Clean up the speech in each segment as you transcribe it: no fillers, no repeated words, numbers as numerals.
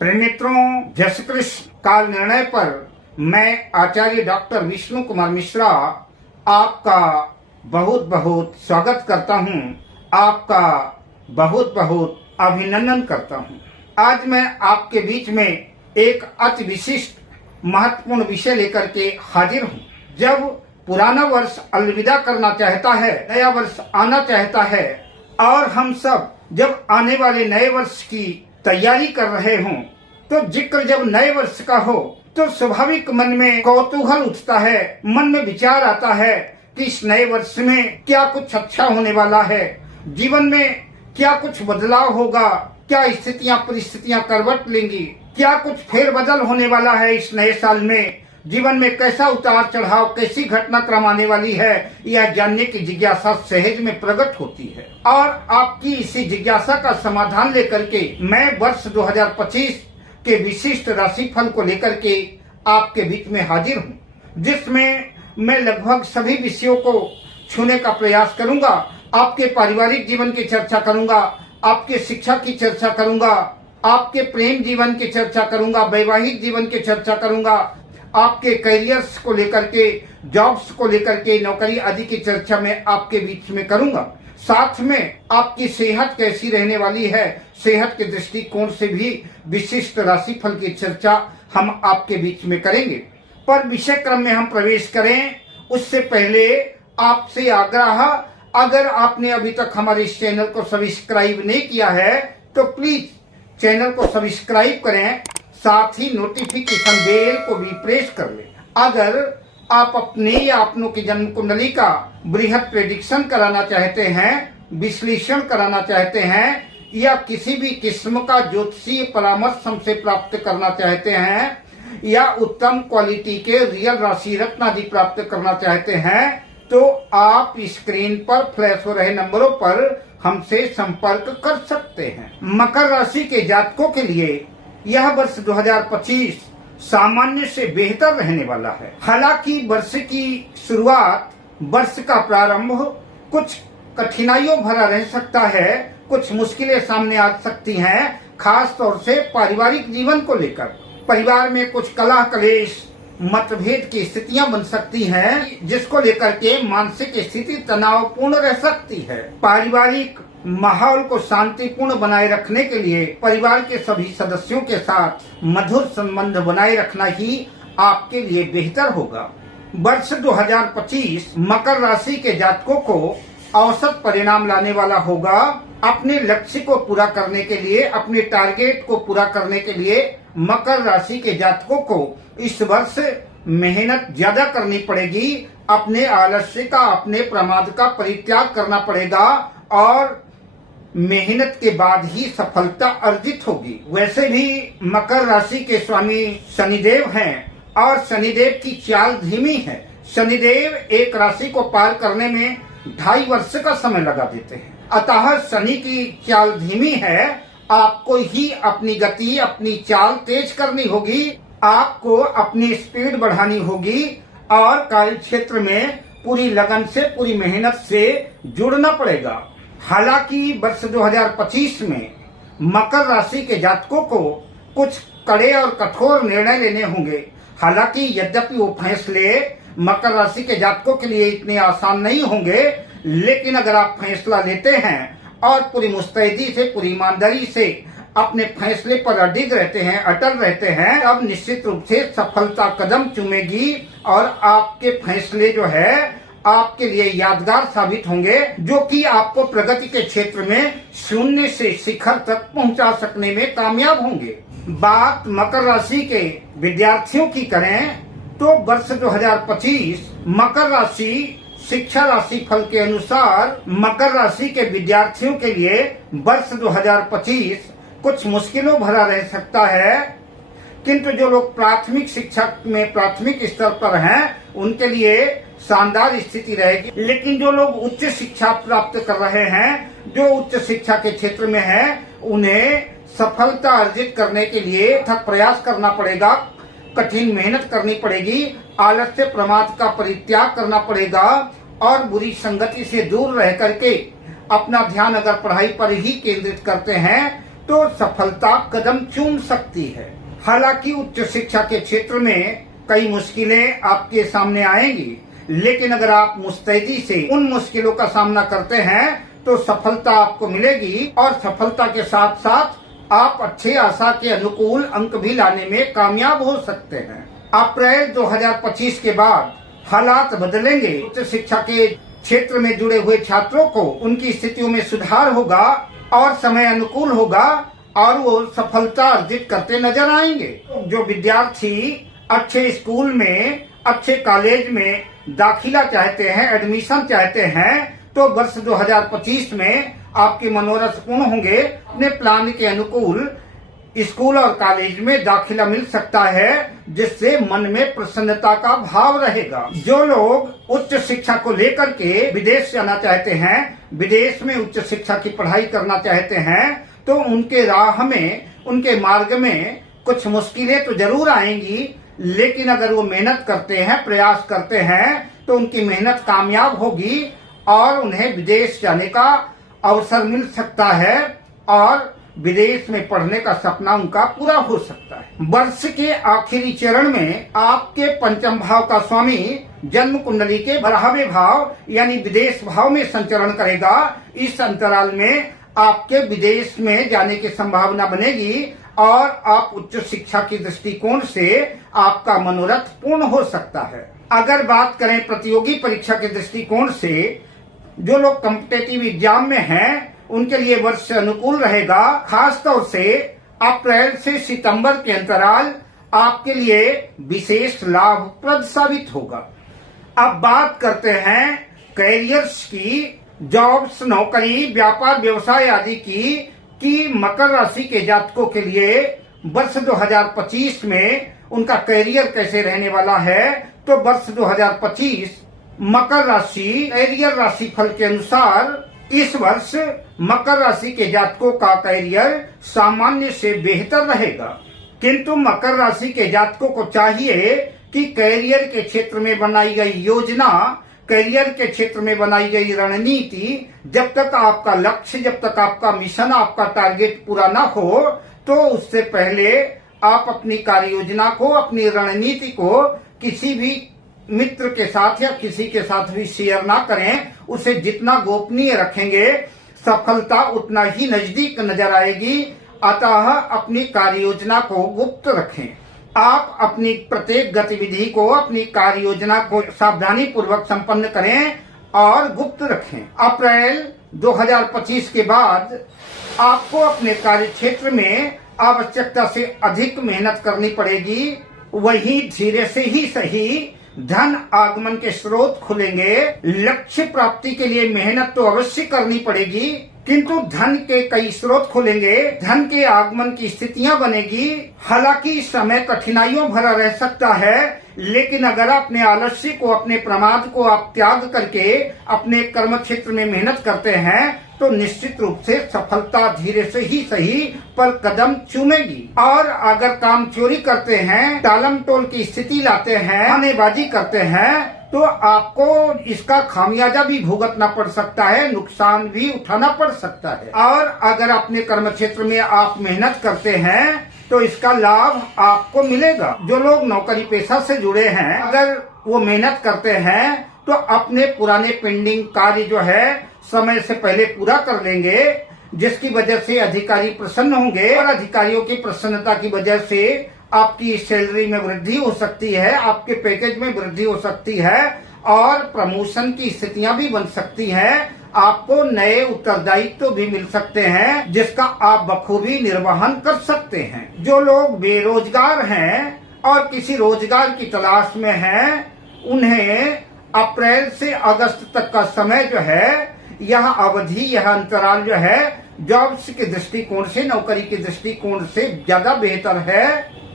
प्रेमित्रों, जय श्री कृष्ण। काल निर्णय पर मैं आचार्य डॉक्टर विष्णु कुमार मिश्रा आपका बहुत बहुत स्वागत करता हूं, आपका बहुत बहुत अभिनंदन करता हूं। आज मैं आपके बीच में एक अति विशिष्ट महत्वपूर्ण विषय लेकर के हाजिर हूं। जब पुराना वर्ष अलविदा करना चाहता है, नया वर्ष आना चाहता है और हम सब जब आने वाले नए वर्ष की तैयारी कर रहे हों, तो जिक्र जब नए वर्ष का हो तो स्वाभाविक मन में कौतूहल उठता है, मन में विचार आता है कि इस नए वर्ष में क्या कुछ अच्छा होने वाला है, जीवन में क्या कुछ बदलाव होगा, क्या स्थितियां परिस्थितियां करवट लेंगी, क्या कुछ फेरबदल होने वाला है इस नए साल में, जीवन में कैसा उतार चढ़ाव, कैसी घटनाक्रम आने वाली है, यह जानने की जिज्ञासा सहज में प्रकट होती है। और आपकी इसी जिज्ञासा का समाधान लेकर के मैं वर्ष 2025 के विशिष्ट राशिफल को लेकर के आपके बीच में हाजिर हूँ, जिसमें मैं लगभग सभी विषयों को छूने का प्रयास करूंगा। आपके पारिवारिक जीवन की चर्चा करूंगा, आपके शिक्षा की चर्चा करूंगा, आपके प्रेम जीवन की चर्चा करूंगा, वैवाहिक जीवन की चर्चा करूंगा, आपके करियर्स को लेकर के, जॉब्स को लेकर के, नौकरी आदि की चर्चा मैं आपके बीच में करूंगा। साथ में आपकी सेहत कैसी रहने वाली है, सेहत के दृष्टिकोण से भी विशिष्ट राशिफल की चर्चा हम आपके बीच में करेंगे। पर विषय क्रम में हम प्रवेश करें उससे पहले आपसे आग्रह, अगर आपने अभी तक हमारे इस चैनल को सब्सक्राइब नहीं किया है तो प्लीज चैनल को सब्सक्राइब करें, साथ ही नोटिफिकेशन बेल को भी प्रेस कर लें। अगर आप अपने या अपनों की जन्म कुंडली का बृहद प्रेडिक्शन कराना चाहते हैं, विश्लेषण कराना चाहते हैं, या किसी भी किस्म का ज्योतिषीय परामर्श हमसे प्राप्त करना चाहते हैं, या उत्तम क्वालिटी के रियल राशि रत्न आदि प्राप्त करना चाहते हैं, तो आप स्क्रीन पर फ्लैश हो रहे नंबरों पर हमसे संपर्क कर सकते हैं। मकर राशि के जातकों के लिए यह वर्ष 2025 सामान्य से बेहतर रहने वाला है। हालांकि वर्ष की शुरुआत, वर्ष का प्रारंभ कुछ कठिनाइयों भरा रह सकता है, कुछ मुश्किलें सामने आ सकती हैं, खास तौर से पारिवारिक जीवन को लेकर। परिवार में कुछ कलह कलेश, मतभेद की स्थितियां बन सकती हैं, जिसको लेकर के मानसिक स्थिति तनावपूर्ण रह सकती है। पारिवारिक माहौल को शांतिपूर्ण बनाए रखने के लिए परिवार के सभी सदस्यों के साथ मधुर संबंध बनाए रखना ही आपके लिए बेहतर होगा। वर्ष 2025 मकर राशि के जातकों को औसत परिणाम लाने वाला होगा। अपने लक्ष्य को पूरा करने के लिए, अपने टारगेट को पूरा करने के लिए मकर राशि के जातकों को इस वर्ष मेहनत ज्यादा करनी पड़ेगी। अपने आलस्य का, अपने प्रमाद का परित्याग करना पड़ेगा और मेहनत के बाद ही सफलता अर्जित होगी। वैसे भी मकर राशि के स्वामी शनिदेव हैं और शनिदेव की चाल धीमी है। शनिदेव एक राशि को पार करने में 2.5 वर्ष का समय लगा देते हैं। अतः शनि की चाल धीमी है, आपको ही अपनी गति, अपनी चाल तेज करनी होगी, आपको अपनी स्पीड बढ़ानी होगी और कार्य क्षेत्र में पूरी लगन से, पूरी मेहनत से जुड़ना पड़ेगा। हालांकि वर्ष 2025 में मकर राशि के जातकों को कुछ कड़े और कठोर निर्णय लेने होंगे। हालांकि यद्यपि वो फैसले मकर राशि के जातकों के लिए इतने आसान नहीं होंगे, लेकिन अगर आप फैसला लेते हैं और पूरी मुस्तैदी से, पूरी ईमानदारी से अपने फैसले पर अडिग रहते हैं, अटल रहते हैं, अब निश्चित रूप से सफलता कदम चूमेगी और आपके फैसले जो है आपके लिए यादगार साबित होंगे, जो कि आपको प्रगति के क्षेत्र में शून्य से शिखर तक पहुंचा सकने में कामयाब होंगे। बात मकर राशि के विद्यार्थियों की करें तो वर्ष 2025 मकर राशि शिक्षा राशि फल के अनुसार मकर राशि के विद्यार्थियों के लिए वर्ष 2025 कुछ मुश्किलों भरा रह सकता है, किंतु जो लोग प्राथमिक शिक्षा में प्राथमिक स्तर पर हैं उनके लिए शानदार स्थिति रहेगी। लेकिन जो लोग उच्च शिक्षा प्राप्त कर रहे हैं, जो उच्च शिक्षा के क्षेत्र में हैं, उन्हें सफलता अर्जित करने के लिए अथक प्रयास करना पड़ेगा, कठिन मेहनत करनी पड़ेगी, आलस्य प्रमाद का परित्याग करना पड़ेगा और बुरी संगति से दूर रह करके अपना ध्यान अगर पढ़ाई पर ही केंद्रित करते हैं तो सफलता कदम चूम सकती है। हालांकि उच्च शिक्षा के क्षेत्र में कई मुश्किलें आपके सामने आएंगी, लेकिन अगर आप मुस्तैदी से उन मुश्किलों का सामना करते हैं तो सफलता आपको मिलेगी और सफलता के साथ साथ आप अच्छे आशा के अनुकूल अंक भी लाने में कामयाब हो सकते हैं। अप्रैल 2025 के बाद हालात बदलेंगे। उच्च शिक्षा के क्षेत्र में जुड़े हुए छात्रों को उनकी स्थितियों में सुधार होगा और समय अनुकूल होगा और वो सफलता अर्जित करते नजर आएंगे। जो विद्यार्थी अच्छे स्कूल में, अच्छे कॉलेज में दाखिला चाहते हैं, एडमिशन चाहते हैं, तो वर्ष 2025 में आपके मनोरथ पूर्ण होंगे। अपने प्लान के अनुकूल स्कूल और कॉलेज में दाखिला मिल सकता है, जिससे मन में प्रसन्नता का भाव रहेगा। जो लोग उच्च शिक्षा को लेकर के विदेश जाना चाहते हैं, विदेश में उच्च शिक्षा की पढ़ाई करना चाहते हैं, तो उनके राह में, उनके मार्ग में कुछ मुश्किलें तो जरूर आएंगी, लेकिन अगर वो मेहनत करते हैं, प्रयास करते हैं, तो उनकी मेहनत कामयाब होगी और उन्हें विदेश जाने का अवसर मिल सकता है और विदेश में पढ़ने का सपना उनका पूरा हो सकता है। वर्ष के आखिरी चरण में आपके पंचम भाव का स्वामी जन्म कुंडली के 12वें भाव यानी विदेश भाव में संचरण करेगा। इस अंतराल में आपके विदेश में जाने की संभावना बनेगी और आप उच्च शिक्षा की दृष्टिकोण से आपका मनोरथ पूर्ण हो सकता है। अगर बात करें प्रतियोगी परीक्षा के दृष्टिकोण से, जो लोग कॉम्पिटेटिव एग्जाम में हैं, उनके लिए वर्ष अनुकूल रहेगा। खास तौर से अप्रैल से सितंबर के अंतराल आपके लिए विशेष लाभप्रद साबित होगा। अब बात करते हैं कैरियर्स की, जॉब्स, नौकरी, व्यापार, व्यवसाय आदि की मकर राशि के जातकों के लिए वर्ष 2025 में उनका कैरियर कैसे रहने वाला है। तो वर्ष 2025 मकर राशि कैरियर राशि फल के अनुसार इस वर्ष मकर राशि के जातकों का कैरियर सामान्य से बेहतर रहेगा, किंतु मकर राशि के जातकों को चाहिए कि कैरियर के क्षेत्र में बनाई गई योजना, कैरियर के क्षेत्र में बनाई गई रणनीति, जब तक आपका लक्ष्य, जब तक आपका मिशन, आपका टारगेट पूरा ना हो, तो उससे पहले आप अपनी कार्य योजना को, अपनी रणनीति को किसी भी मित्र के साथ या किसी के साथ भी शेयर ना करें। उसे जितना गोपनीय रखेंगे, सफलता उतना ही नजदीक नजर आएगी। अतः अपनी कार्य योजना को गुप्त रखें। आप अपनी प्रत्येक गतिविधि को, अपनी कार्य योजना को सावधानी पूर्वक संपन्न करें और गुप्त रखें। अप्रैल 2025 के बाद आपको अपने कार्य क्षेत्र में आवश्यकता से अधिक मेहनत करनी पड़ेगी। वही धीरे से ही सही धन आगमन के स्रोत खुलेंगे। लक्ष्य प्राप्ति के लिए मेहनत तो अवश्य करनी पड़ेगी, किंतु धन के कई स्रोत खुलेंगे, धन के आगमन की स्थितियां बनेगी। हालांकि समय कठिनाइयों भरा रह सकता है, लेकिन अगर अपने आलस्य को, अपने प्रमाद को आप त्याग करके अपने कर्म क्षेत्र में मेहनत करते हैं, तो निश्चित रूप से सफलता धीरे से ही सही पर कदम चूमेगी। और अगर काम चोरी करते हैं, टालम टोल की स्थिति लाते हैं, बहानेबाजी करते हैं, तो आपको इसका खामियाजा भी भुगतना पड़ सकता है, नुकसान भी उठाना पड़ सकता है। और अगर अपने कर्म क्षेत्र में आप मेहनत करते हैं तो इसका लाभ आपको मिलेगा। जो लोग नौकरी पेशा से जुड़े हैं, अगर वो मेहनत करते हैं तो अपने पुराने पेंडिंग कार्य जो है समय से पहले पूरा कर लेंगे, जिसकी वजह से अधिकारी प्रसन्न होंगे और अधिकारियों की प्रसन्नता की वजह से आपकी सैलरी में वृद्धि हो सकती है, आपके पैकेज में वृद्धि हो सकती है और प्रमोशन की स्थितियां भी बन सकती हैं। आपको नए उत्तरदायित्व भी मिल सकते हैं, जिसका आप बखूबी निर्वहन कर सकते हैं। जो लोग बेरोजगार हैं और किसी रोजगार की तलाश में हैं, उन्हें अप्रैल से अगस्त तक का समय जो है, यह अवधि, यह अंतराल जो है, जॉब्स के दृष्टिकोण से, नौकरी के दृष्टिकोण से ज्यादा बेहतर है।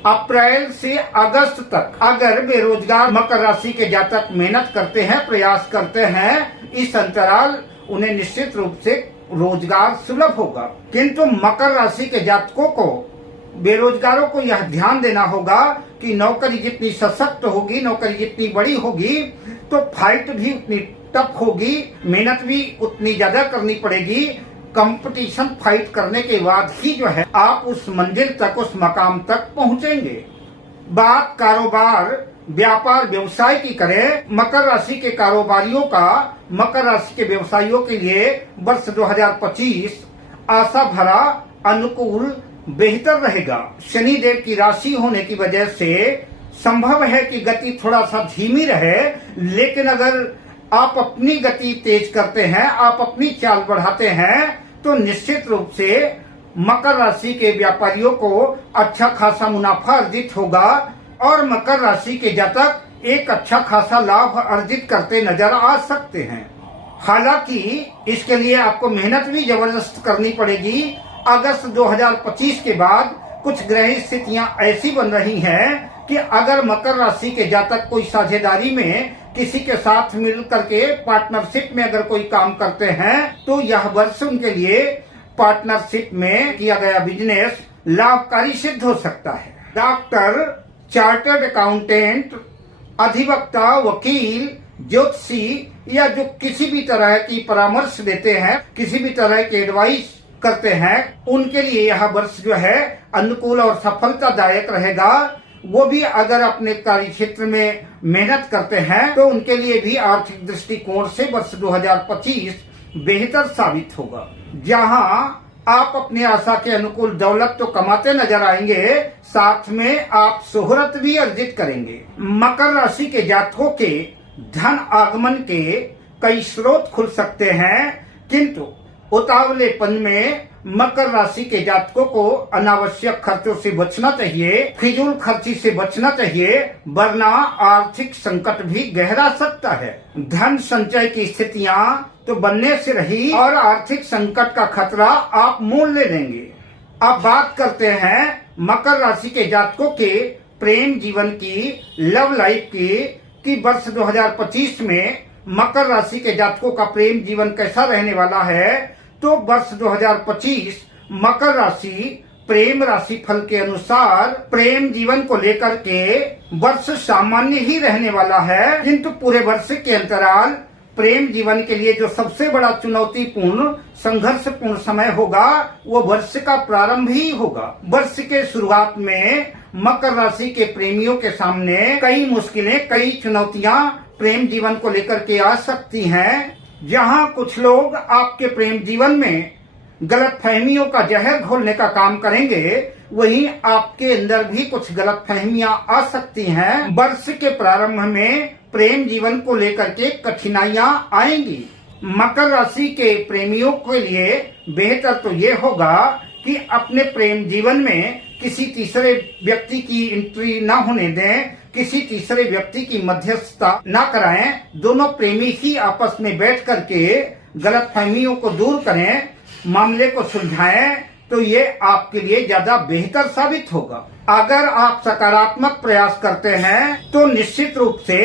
अप्रैल से अगस्त तक अगर बेरोजगार मकर राशि के जातक मेहनत करते हैं, प्रयास करते हैं, इस अंतराल उन्हें निश्चित रूप से रोजगार सुलभ होगा। किंतु मकर राशि के जातकों को, बेरोजगारों को यह ध्यान देना होगा कि नौकरी जितनी सशक्त होगी, नौकरी जितनी बड़ी होगी, तो फाइट भी उतनी टफ होगी, मेहनत भी उतनी ज्यादा करनी पड़ेगी। कंपटीशन फाइट करने के बाद ही जो है आप उस मंजिल तक, उस मकाम तक पहुंचेंगे। बात कारोबार, व्यापार, व्यवसाय की करें, मकर राशि के कारोबारियों का, मकर राशि के व्यवसायियों के लिए वर्ष 2025 आशा भरा, अनुकूल, बेहतर रहेगा। शनि देव की राशि होने की वजह से संभव है कि गति थोड़ा सा धीमी रहे, लेकिन अगर आप अपनी गति तेज करते हैं, आप अपनी चाल बढ़ाते हैं, तो निश्चित रूप से मकर राशि के व्यापारियों को अच्छा खासा मुनाफा अर्जित होगा और मकर राशि के जातक एक अच्छा खासा लाभ अर्जित करते नजर आ सकते हैं। हालांकि इसके लिए आपको मेहनत भी जबरदस्त करनी पड़ेगी। अगस्त 2025 के बाद कुछ ग्रह स्थितियां ऐसी बन रही हैं कि अगर मकर राशि के जातक कोई साझेदारी में किसी के साथ मिल करके पार्टनरशिप में अगर कोई काम करते हैं, तो यह वर्ष उनके लिए पार्टनरशिप में किया गया बिजनेस लाभकारी सिद्ध हो सकता है। डॉक्टर, चार्टर्ड अकाउंटेंट, अधिवक्ता, वकील, ज्योतिषी या जो किसी भी तरह की परामर्श देते हैं, किसी भी तरह की एडवाइस करते हैं, उनके लिए यह वर्ष जो है अनुकूल और सफलतादायक रहेगा। वो भी अगर अपने कार्य क्षेत्र में मेहनत करते हैं तो उनके लिए भी आर्थिक दृष्टिकोण से वर्ष 2025 बेहतर साबित होगा। जहां आप अपनी आशा के अनुकूल दौलत तो कमाते नजर आएंगे, साथ में आप शोहरत भी अर्जित करेंगे। मकर राशि के जातकों के धन आगमन के कई स्रोत खुल सकते हैं, किंतु उतावलेपन में मकर राशि के जातकों को अनावश्यक खर्चों से बचना चाहिए, फिजूल खर्ची से बचना चाहिए, वरना आर्थिक संकट भी गहरा सकता है। धन संचय की स्थितियां तो बनने से रही और आर्थिक संकट का खतरा आप मोल ले लेंगे। अब बात करते हैं मकर राशि के जातकों के प्रेम जीवन की, लव लाइफ की, कि वर्ष 2025 में मकर राशि के जातकों का प्रेम जीवन कैसा रहने वाला है। तो वर्ष 2025 मकर राशि प्रेम राशि फल के अनुसार प्रेम जीवन को लेकर के वर्ष सामान्य ही रहने वाला है, किंतु पूरे वर्ष के अंतराल प्रेम जीवन के लिए जो सबसे बड़ा चुनौतीपूर्ण, संघर्षपूर्ण समय होगा, वो वर्ष का प्रारंभ ही होगा। वर्ष के शुरुआत में मकर राशि के प्रेमियों के सामने कई मुश्किलें, कई चुनौतियां प्रेम जीवन को लेकर के आ सकती हैं। जहां कुछ लोग आपके प्रेम जीवन में गलतफहमियों का जहर घोलने का काम करेंगे, वहीं आपके अंदर भी कुछ गलतफहमियां आ सकती हैं। वर्ष के प्रारंभ में प्रेम जीवन को लेकर के कठिनाइयां आएंगी। मकर राशि के प्रेमियों के लिए बेहतर तो ये होगा कि अपने प्रेम जीवन में किसी तीसरे व्यक्ति की एंट्री न होने दें, किसी तीसरे व्यक्ति की मध्यस्थता न कराएं। दोनों प्रेमी ही आपस में बैठ करके गलतफहमियों को दूर करें, मामले को सुलझाएं, तो ये आपके लिए ज्यादा बेहतर साबित होगा। अगर आप सकारात्मक प्रयास करते हैं तो निश्चित रूप से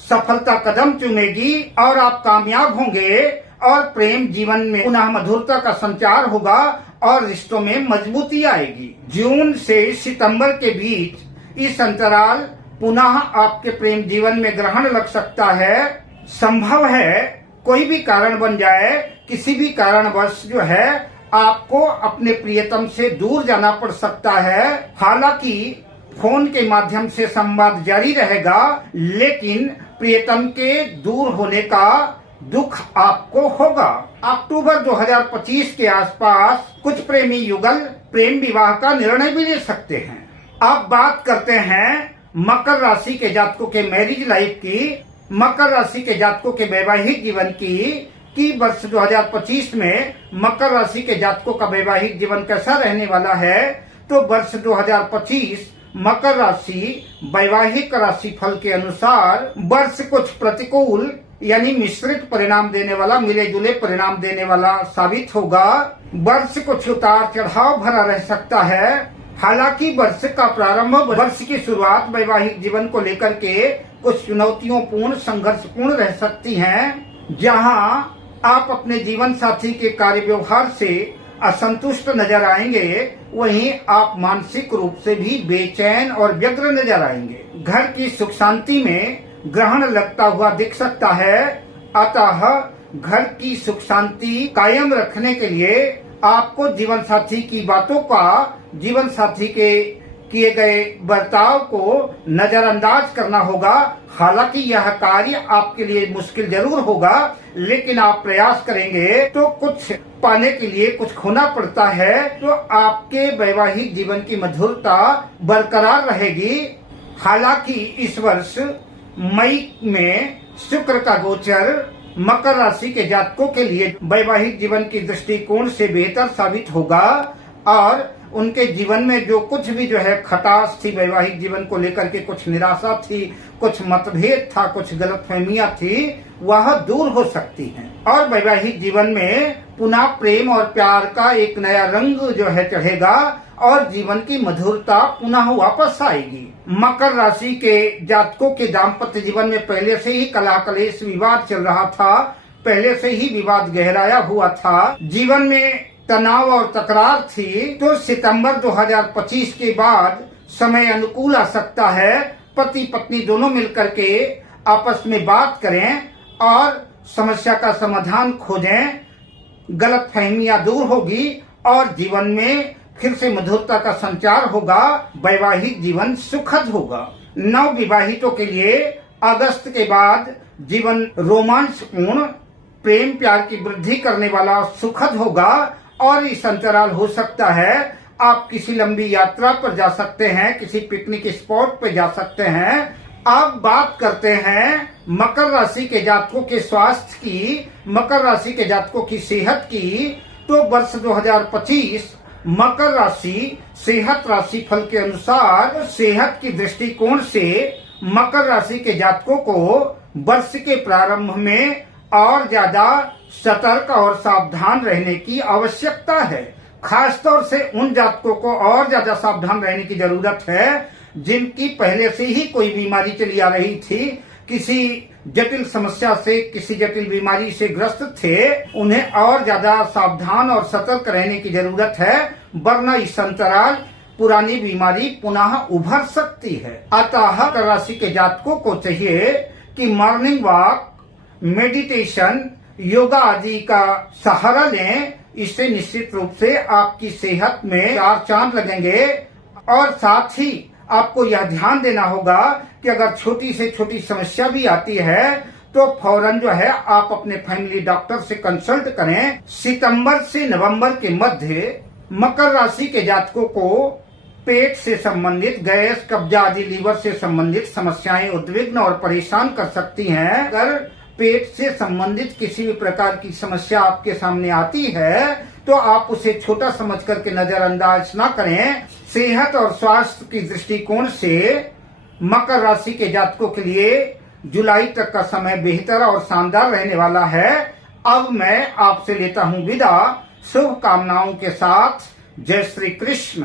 सफलता कदम चूमेगी और आप कामयाब होंगे और प्रेम जीवन में पुनः मधुरता का संचार होगा और रिश्तों में मजबूती आएगी। जून से सितंबर के बीच इस अंतराल पुनः आपके प्रेम जीवन में ग्रहण लग सकता है। संभव है कोई भी कारण बन जाए, किसी भी कारणवश जो है आपको अपने प्रियतम से दूर जाना पड़ सकता है। हालांकि फोन के माध्यम से संवाद जारी रहेगा, लेकिन प्रियतम के दूर होने का दुख आपको होगा। अक्टूबर 2025 के आसपास कुछ प्रेमी युगल प्रेम विवाह का निर्णय भी ले सकते हैं। अब बात करते हैं मकर राशि के जातकों के मैरिज लाइफ की, मकर राशि के जातकों के वैवाहिक जीवन की, कि वर्ष 2025 में मकर राशि के जातकों का वैवाहिक जीवन कैसा रहने वाला है। तो वर्ष 2025 मकर राशि वैवाहिक राशि फल के अनुसार वर्ष कुछ प्रतिकूल यानी मिश्रित परिणाम देने वाला, मिले जुले परिणाम देने वाला साबित होगा। वर्ष कुछ उतार चढ़ाव भरा रह सकता है। हालांकि वर्ष का प्रारंभ, वर्ष की शुरुआत वैवाहिक जीवन को लेकर के कुछ चुनौतियों पूर्ण, संघर्षपूर्ण रह सकती हैं। जहां आप अपने जीवन साथी के कार्य व्यवहार से असंतुष्ट नजर आएंगे, वहीं आप मानसिक रूप से भी बेचैन और व्यग्र नजर आएंगे। घर की सुख शांति में ग्रहण लगता हुआ दिख सकता है। अतः घर की सुख शांति कायम रखने के लिए आपको जीवन साथी की बातों का, जीवन साथी के किए गए बर्ताव को नजरअंदाज करना होगा। हालांकि यह कार्य आपके लिए मुश्किल जरूर होगा, लेकिन आप प्रयास करेंगे तो कुछ पाने के लिए कुछ खोना पड़ता है। तो आपके वैवाहिक जीवन की मधुरता बरकरार रहेगी। हालांकि इस वर्ष मई में शुक्र का गोचर मकर राशि के जातकों के लिए वैवाहिक जीवन की दृष्टिकोण से बेहतर साबित होगा और उनके जीवन में जो कुछ भी खटास थी, वैवाहिक जीवन को लेकर के कुछ निराशा थी, कुछ मतभेद था, कुछ गलतफहमियां थी, वह दूर हो सकती हैं और वैवाहिक जीवन में पुनः प्रेम और प्यार का एक नया रंग चढ़ेगा और जीवन की मधुरता पुनः वापस आएगी। मकर राशि के जातकों के दाम्पत्य जीवन में पहले से ही कलह कलेश विवाद चल रहा था, पहले से ही विवाद गहराया हुआ था, जीवन में तनाव और तकरार थी। तो सितंबर 2025 के बाद समय अनुकूल आ सकता है। पति पत्नी दोनों मिलकर के आपस में बात करें और समस्या का समाधान खोजें, गलतफहमियां दूर होगी और जीवन में फिर से मधुरता का संचार होगा, वैवाहिक जीवन सुखद होगा। नव विवाहितों के लिए अगस्त के बाद जीवन रोमांचपूर्ण, प्रेम प्यार की वृद्धि करने वाला सुखद होगा और इस अंतराल हो सकता है आप किसी लंबी यात्रा पर जा सकते हैं, किसी पिकनिक स्पॉट पर जा सकते हैं। अब बात करते हैं मकर राशि के जातकों के स्वास्थ्य की, मकर राशि के जातकों की सेहत की। तो वर्ष 2025 मकर राशि सेहत राशि फल के अनुसार सेहत की दृष्टिकोण से मकर राशि के जातकों को वर्ष के प्रारंभ में और ज्यादा सतर्क और सावधान रहने की आवश्यकता है। खासतौर से उन जातकों को और ज्यादा सावधान रहने की जरूरत है जिनकी पहले से ही कोई बीमारी चली आ रही थी, किसी जटिल समस्या से, किसी जटिल बीमारी से ग्रस्त थे। उन्हें और ज्यादा सावधान और सतर्क रहने की जरूरत है, वरना इस अंतराल पुरानी बीमारी पुनः उभर सकती है। अतः मकर राशि के जातकों को चाहिए कि मॉर्निंग वॉक, मेडिटेशन, योगा आदि का सहारा लें। इससे निश्चित रूप से आपकी सेहत में चार चांद लगेंगे और साथ ही आपको यह ध्यान देना होगा कि अगर छोटी से छोटी समस्या भी आती है तो फौरन आप अपने फैमिली डॉक्टर से कंसल्ट करें। सितंबर से नवंबर के मध्य मकर राशि के जातकों को पेट से संबंधित, गैस, कब्जा आदि, लीवर से संबंधित समस्याएं उद्विग्न और परेशान कर सकती हैं। अगर पेट से संबंधित किसी भी प्रकार की समस्या आपके सामने आती है तो आप उसे छोटा समझ करके नजरअंदाज ना करें। सेहत और स्वास्थ्य की दृष्टिकोण से मकर राशि के जातकों के लिए जुलाई तक का समय बेहतर और शानदार रहने वाला है। अब मैं आपसे लेता हूं विदा, शुभकामनाओं के साथ। जय श्री कृष्ण।